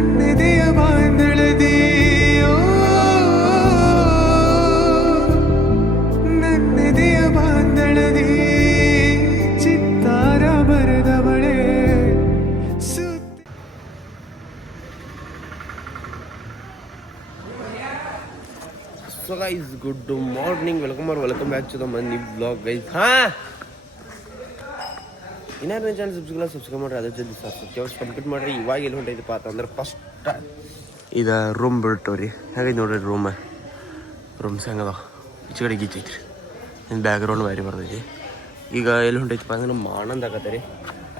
ನನ್ನೆದೆಯ ಬಾಂಧಳದಿ ನನ್ನೆದೆಯ ಬಾಂಧಳದಿ ಚಿತ್ತಾರ ಬರೆದವಳೆ So guys, good morning, welcome back to the money vlog guys. ಇನ್ನಾರು ನನ್ನ ಚಾನಲ್ ಸಬ್ಸ್ಕ್ರೈಬ್ ಮಾಡ್ರಿ, ಅದ್ರ ಜೊತೆ ಸಬ್ಸ್ಕ್ರೈಬ್ ಕಂಪ್ಲೀಟ್ ಮಾಡ್ರಿ. ಇವಾಗ ಎಲ್ಲಿ ಹೊಂಟೈತಪ್ಪ ಅಂತಂದ್ರೆ ಫಸ್ಟ್ ಇದು ರೂಮ್ ಬಿಟ್ಟವ್ರಿ. ಹಾಗೈತೆ ನೋಡ್ರಿ ರೂಮ್ಸ್ ಹೆಂಗದ ಈಚೆ ಕಡೆ ಗೀಚೈತ್ರಿ. ಇನ್ನು ಬ್ಯಾಕ್ಗ್ರೌಂಡ್ ಬೇರೆ ಬರ್ತೈತಿ. ಈಗ ಎಲ್ಲಿ ಹೊಂಟೈತಪ್ಪ ಅಂದ್ರೆ ನಮ್ಮ ಆನಂದ್ ಆಗತ್ತೆ.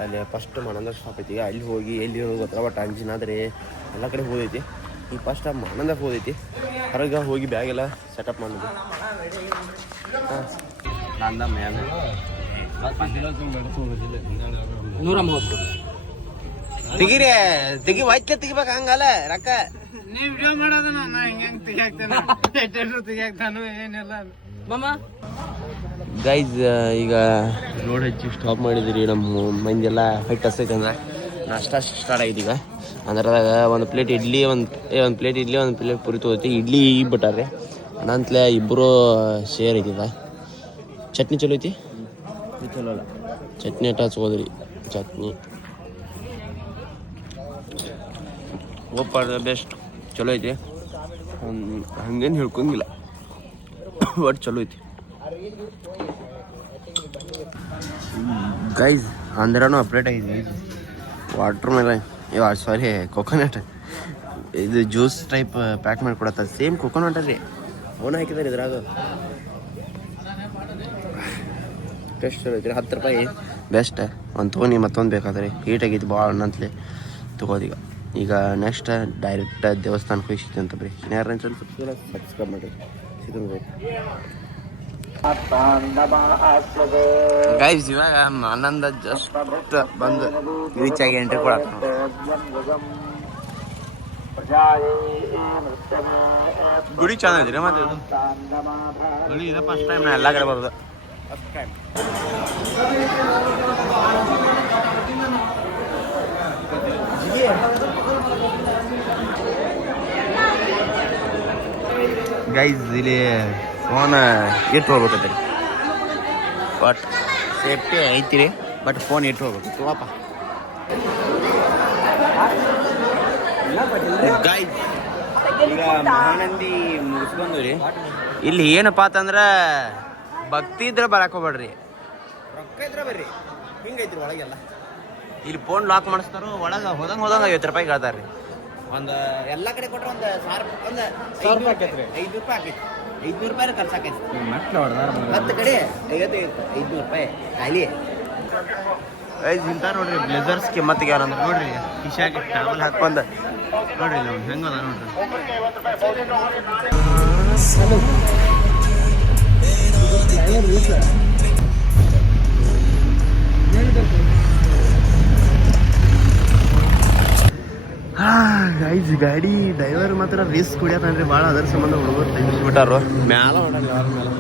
ಅಲ್ಲಿ ಫಸ್ಟ್ ಆನಂದ ಸ್ಟಾಪ್ ಐತಿ. ಅಲ್ಲಿ ಹೋಗಿ ಎಲ್ಲಿ ಗೊತ್ತಾಗ ಬಟ್ ಅಂಜಿನಾದ್ರೆ ಎಲ್ಲ ಕಡೆ ಹೋದೈತಿ. ಈಗ ಫಸ್ಟ್ ಆ ಆನಂದಕ್ಕೆ ಹೋದೈತಿ. ಹೊರಗೆ ಹೋಗಿ ಬ್ಯಾಗೆಲ್ಲ ಸೆಟಪ್ ಮಾಡಿದ್ವಿ. ನಂದ ಮೇಲೆ 130 ತೆಗಿ ವಾಯ್ಕೆ ತೆಗಿಬೇಕು ಹಂಗಲ್ಲ ರೊಕ್ಕ ನೀ ವಿಡಿಯೋ ಮಾಡೋದ ನಾ ಹಿಂಗೆ ತೆಗಿಯಾಕ್ತಾನು ಏನಿಲ್ಲ ಮಾಮ. ಗೈಸ್ ಈಗ ರೋಡ್ ಹಚ್ಚಿ ಸ್ಟಾಪ್ ಮಾಡಿದಿರಿ. ನಮ್ಮ ಮಂದಿಯೆಲ್ಲ ಹೈಟ್ ಹಸ್ತೈತೆ ಅಂದ್ರೆ ನಾಷ್ಟ ಸ್ಟಾರ್ಟ್ ಆಗೈತಿ. ಈಗ ಅಂದ್ರದಾಗ ಒಂದು ಪ್ಲೇಟ್ ಇಡ್ಲಿ ಒಂದು ಪ್ಲೇಟ್ ಪುರಿ ತೊಗೋತಿ. ಇಡ್ಲಿ ಈಗ ಬಿಟ್ಟಾರೆ ನಂತಲೇ ಇಬ್ಬರು ಶೇರ್ ಐತಿದ. ಚಟ್ನಿ ಚಲೋ ಐತಿ. ಚಲೋ ಅಲ್ಲ ಚಟ್ನಿ ಹಚ್ಕೋದ್ರಿ. ಚಟ್ನಿ ಓಪರ್ ಬೆಸ್ಟ್ ಚಲೋ ಐತಿ. ಹಂಗೇನು ಹೇಳ್ಕೊಂಗಿಲ್ಲ ಒಟ್ಟು ಚಲೋ ಐತಿ ಗೈಸ್. ಅಂದ್ರೂ ಅಪ್ಡೇಟ್ ಐತಿ. ವಾಟ್ರ್ ಮೇಲೆ ಸಾರಿ ಕೊಕೊನಟ್ ಇದು ಜ್ಯೂಸ್ ಟೈಪ್ ಪ್ಯಾಕ್ ಮಾಡಿ ಕೊಡತ್ತ. ಸೇಮ್ ಕೊಕೊನಟ್ ರೀ ಅವನ್ನ ಹಾಕಿದಾರೆ ಇದ್ರಾಗ. ಟೇಸ್ಟ್ ಚಲೋ ಐತ್ರಿ. 10 ರೂಪಾಯಿ ಬೆಸ್ಟ್. ಒಂದು ತೊಗೊಂಡು ಮತ್ತೊಂದು ಬೇಕಾದ್ರೆ ಹೀಟ್ ಆಗೈತಿ ಭಾಳ ಅನ್ನಂತಲೇ ತೊಗೋದೀಗ. ಈಗ ನೆಕ್ಸ್ಟ್ ಡೈರೆಕ್ಟ್ ದೇವಸ್ಥಾನಕ್ಕೆ ಹೋಗಿ ಅಂತ ಬರೀ. ಇನ್ಯಾರು ಸಬ್ಸ್ಕ್ರೈಬ್ ಮಾಡಿರಿ. ಗೈಸ್ ಇವಾಗ ಆನಂದ ಜಸ್ಟ್ ಬಂದು ರೀಚ್ ಆಗಿ ಎಂಟ್ರಿ ಕೊಡ. ಗುಡಿ ಚೆನ್ನಾಗಿದ್ದೀರಿ. ಮತ್ತೆ ಗುಡಿ ಇದೆ ಫಸ್ಟ್ ಟೈಮ್ ನಾ ಎಲ್ಲ ಕಡೆ ಬರೋದು. ಫಸ್ಟ್ ಟೈಮ್ ಗೈಸ್ ಇಲ್ಲಿ ಫೋನ್ ಇಟ್ಟು ಹೋಗ್ಬೇಕಂತ. ಬಟ್ ಸೇಫ್ಟಿ ಐತಿರಿ. ಬಟ್ ಫೋನ್ ಇಟ್ಟು ಹೋಗ್ಬೇಕು ತಗೋಪ್ಪ. ಗೈಸ್ ಈಗ ಮಹಾನಂದಿ ಮುಗಿಸ್ಕೊಂಡು ರೀ. ಇಲ್ಲಿ ಏನಪ್ಪ ಅಂತಂದ್ರೆ ಭಕ್ತಿ ಇದ್ರೆ ಬರಕ್ಕೆ ಹೋಗ್ಬೇಡ್ರಿ, ರೊಕ್ಕ ಇದ್ರೆ ಬರ್ರಿ. ಹಿಂಗೈತ್ರಿ ಒಳಗೆಲ್ಲ. ಇಲ್ಲಿ ಫೋನ್ ಲಾಕ್ ಮಾಡಿಸ್ತಾರೋ. ಒಳಗೆ ಹೋದಂಗೆ 50 ರೂಪಾಯಿ ಕೇಳ್ತಾರೆ ರೀ. ಒಂದು ಎಲ್ಲ ಕಡೆ ಕೊಟ್ಟರೆ ಒಂದು 500 ರೂಪಾಯಿ ಆಕೈತಿ. 500 ರೂಪಾಯಿ ಖರ್ಚಾಕೈತಿ. ಮತ್ತೆ ಕಡೆ 500 ರೂಪಾಯಿ ಖಾಲಿ. ಐದು ಇಂಥ ನೋಡ್ರಿ ಬ್ಲೇಸರ್ಸ್ ಕಿಮ್ಮತ್ತಿಗೆ ಯಾರಂದ್ರೆ ನೋಡ್ರಿ ಕಿಶಾಗೆ ಟವಲ್ ಹಾಕೊಂಡು ನೋಡ್ರಿ ಇಲ್ಲಿ ಹೆಂಗದ ನೋಡ್ರಿ. ಗೈಸ್ ಗಾಡಿ ಡ್ರೈವರ್ ಮಾತ್ರ ರಿಸ್ಕ್ ಕುಡಿಯತಾನ್ರಿ ಭಾಳ. ಅದರ ಸಂಬಂಧ ಹುಡುಗರು ತೆಗಿಸ್ಬಿಟ್ಟಾರು. ಮ್ಯಾಲ ಹೊಡಲ್ಲ ಯಾರ ಮೇಲೆ.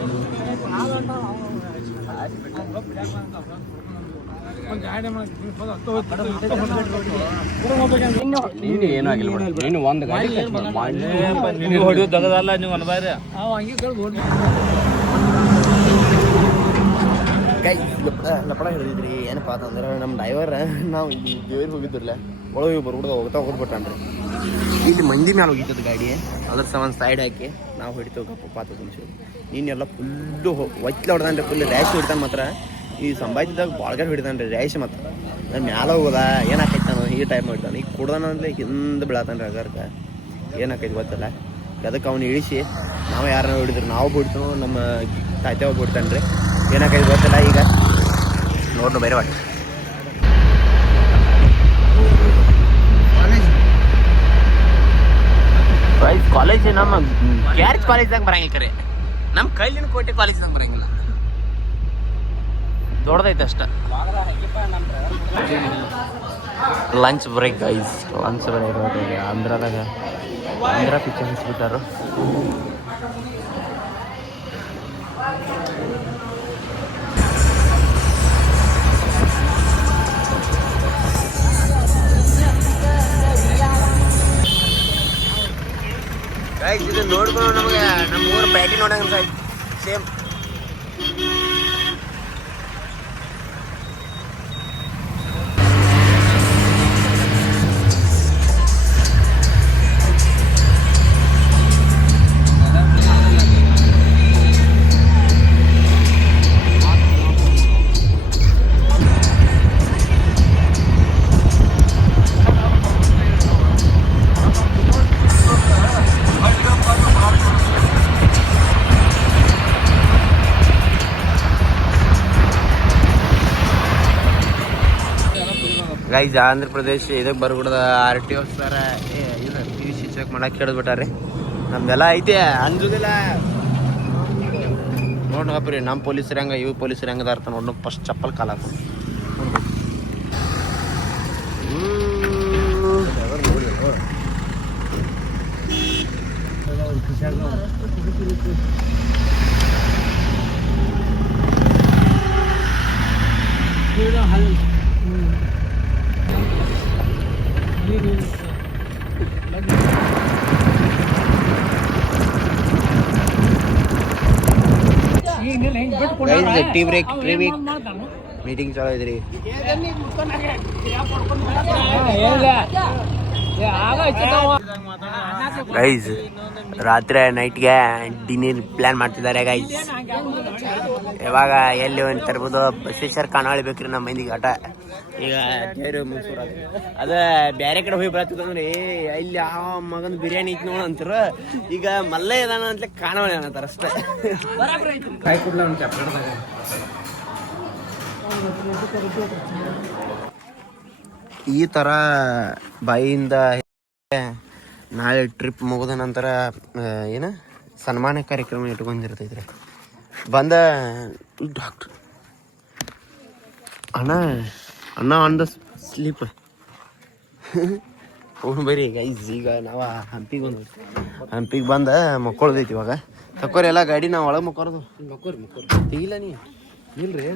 ಏನು ಆಗಿಲ್ಲ. ನೀನು ಒಂದು ಗಾಡಿ ಹೊಡಿಯೋದಲ್ಲ ನೀವು ಅನ್ಬಾರ್ರಿ. ಲಪಡ ಹಿಡಿದಿದ್ರಿ. ಏನಪ್ಪ ಅಂತಂದ್ರೆ ನಮ್ಮ ಡ್ರೈವರ್ ನಾವು ದೇವ್ರಿಗೆ ಹೋಗಿದ್ರಲ್ಲ ಒಳಗೆ ಬರ್ಬಿಡ್ದ ಹೋಗ್ಬಿಟ್ಟಾನ್ರಿ. ಇಲ್ಲಿ ಮಂದಿ ಮ್ಯಾಲೆ ಹೋಗಿತ್ತದ ಗಾಡಿ. ಅದ್ರ ಸಂಬಂಧ ಸೈಡ್ ಹಾಕಿ ನಾವು ಹೊಡಿತೇವೆ ಗಪ್ಪ ಪಾತ ಕುಣಿಸಿ. ನೀನೆಲ್ಲ ಫುಲ್ಲು ಒಚ್ಚಲ ಹೊಡ್ದಾನ್ರಿ. ಫುಲ್ ರ್ಯಾಶ್ ಹೊಡಿತಾನೆ ಮಾತ್ರ. ಈ ಸಂಭಾಜಿದಾಗ ಬಾಳ್ಗಾರ ಹೊಡಿತಾನ್ರಿ ರ್ಯಾಶ್. ಮತ್ತು ನಾನು ಮ್ಯಾಲೆ ಹೋಗೋದ ಏನಾಕೈತೆ ನಾನು ಈ ಟೈಮ್ ಹೊಡಿತಾನೆ. ಈಗ ಕುಡ್ದಾನ ಅಂದ್ರೆ ಹಿಂದೆ ಬೀಳತಾನ್ರಿ ಅಗರ್ಗೆ. ಏನಾಕೈತಿ ಗೊತ್ತಲ್ಲ. ಅದಕ್ಕೆ ಅವ್ನು ಇಳಿಸಿ ನಾವು ಯಾರನ್ನ ಹೊಡಿದ್ರು ನಾವು ಬಿಡ್ತಾನೋ ನಮ್ಮ ತಾಯ್ತೇವ ಬಿಡ್ತಾನೆ ರೀ. ಏನಾಕೈತಿ ಗೊತ್ತಿಲ್ಲ. ಈಗ ನೋಡ್ರಿ ಬೇರೆ ಒಟ್ಟು ಕಾಲೇಜ್ ನಮ್ಮ ಕ್ಯಾರೇಜ್ ಕಾಲೇಜ್ದಾಗ ಬರಂಗಿಲ್ಲ ಕರೆ. ನಮ್ಮ ಕೈಲಿನ ಕೋಟೆ ಕಾಲೇಜ್ದಾಗ ಬರಂಗಿಲ್ಲ. ದೊಡ್ಡದೈತೆ ಅಷ್ಟ. Lunch break guys. Lunch break Andhra picture ಹಚ್ಬಿಟ್ಟಾರು. ಗೈಸ್ ಇದು ನೋಡ್ಕೊಂಡು ನಮಗೆ ನಮ್ಮ ಊರು ಪ್ಯಾಟಿ ನೋಡಂಗ ಅನ್ಸಾಯ್ತು ಸೇಮ್. ಗೈಸ್ ಆಂಧ್ರ ಪ್ರದೇಶ ಇದಕ್ಕೆ ಬರ್ಬಿಡ್ದ RTO ಸರ ಇದು PUC ಚೆಕ್ ಮಾಡಕ್ಕೆ ಕೇಳಿದ್ಬಿಟ್ಟಾರೆ. ನಮ್ದೆಲ್ಲ ಐತೆ ಅಂಜುದಿಲ್ಲ ನೋಡ್ರಿ. ನಮ್ಮ ಪೊಲೀಸರು ಹೆಂಗ ಇವು ಪೊಲೀಸರು ಹೆಂಗದ ಅರ್ಥ ನೋಡ್ ಫಸ್ಟ್ ಚಪ್ಪಲ್ ಕಾಲ ಹಾಕೊಂಡು ಟೀ ಬ್ರೇಕ್ ಮೀಟಿಂಗ್ ಚಲೋ ಐತ್ರಿ. ಗೈಸ್ ರಾತ್ರಿ ನೈಟ್ಗೆ ಡಿನ್ನರ್ ಪ್ಲಾನ್ ಮಾಡ್ತಿದ್ದಾರೆ ಗೈಸ್. ಯಾವಾಗ ಎಲ್ಲಿ ಒಂದು ತರ್ಬೋದು ಬಸವೇಶ್ವರ ಖಾನಾವಳಿ ಬೇಕ್ರಿ ನಮ್ಮ ಮಂದಿಗೆ ಆಟ. ಈಗ ದೇವ್ರು ಮುಗಿಸೋರು ಅದ ಬೇರೆ ಕಡೆ ಹೋಗಿ ಬರತ್ತಂದ್ರೆ ಇಲ್ಲಿ ಆ ಮಗನ ಬಿರಿಯಾನಿ ಐತಿ ನೋಡ ಅಂತಾರ. ಈಗ ಮಲ್ಲ ಇದಾನ ಅಂತ ಖಾನಾವಳಿ ಅನ್ನತ್ತಾರ ಅಷ್ಟೇ. ಈ ಥರ ಬಾಯಿಯಿಂದ ನಾಳೆ ಟ್ರಿಪ್ ಮುಗಿದ ನಂತರ ಏನು ಸನ್ಮಾನ ಕಾರ್ಯಕ್ರಮ ಇಟ್ಕೊಂಡಿರ್ತೈತ್ರಿ. ಬಂದ ಡಾಕ್ಟ್ರ್ ಅಣ್ಣ ಆನ್ ದ ಸ್ಲೀಪ್ ಅವನು ಬರೀ ಗೈಸ್. ಈಗ ನಾವು ಹಂಪಿಗೆ ಬಂದ ಮಕ್ಕೊಳ್ದೈತಿ. ಇವಾಗ ತಕ್ಕೋರಿ ಎಲ್ಲ ಗಾಡಿ ನಾವು ಒಳಗೆ ಮಕ್ಕೋರದು ಇಲ್ಲ ನೀ ಇಲ್ರಿ.